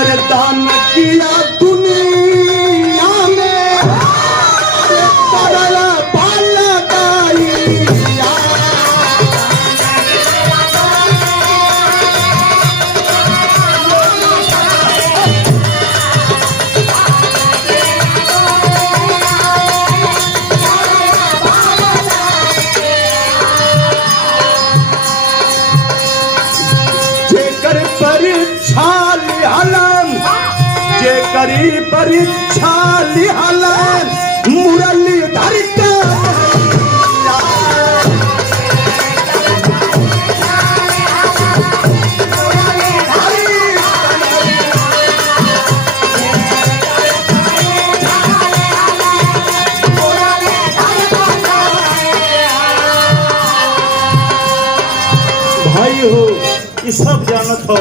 अरे दान किया दुनिया में तरला बाला गाइया करी परीक्षा लिहलन मुरली धर के भाई हो ये सब जानत हो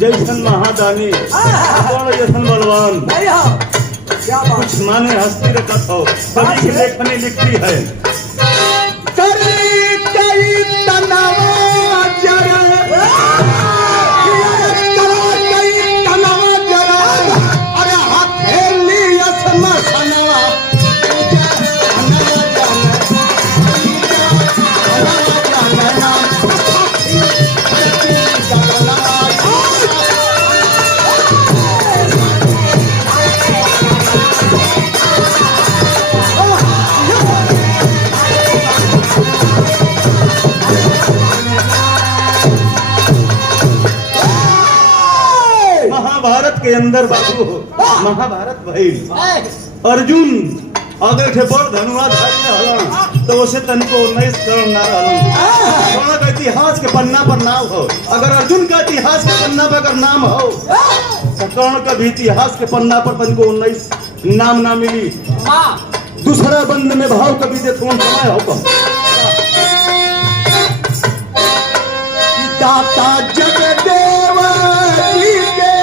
जैसन महादानी कौन जैसन बलवान कुछ माने हस्ती रखत हो कभी की लेखनी लिखती है के अंदर बाबू महाभारत भइल अर्जुन अगर थे बड़ धनुआ धारी हलन तो उसे तनको 19 करोड़ ना हलन सोना का इतिहास के पन्ना पर नाम हो अगर अर्जुन का इतिहास के पन्ना पर अगर नाम हो तो कौन का भी इतिहास के पन्ना पर तनको 19 नाम ना मिली दूसरा बंद में भाव कभी दे कौन समय होगा दाता जगदेव जी के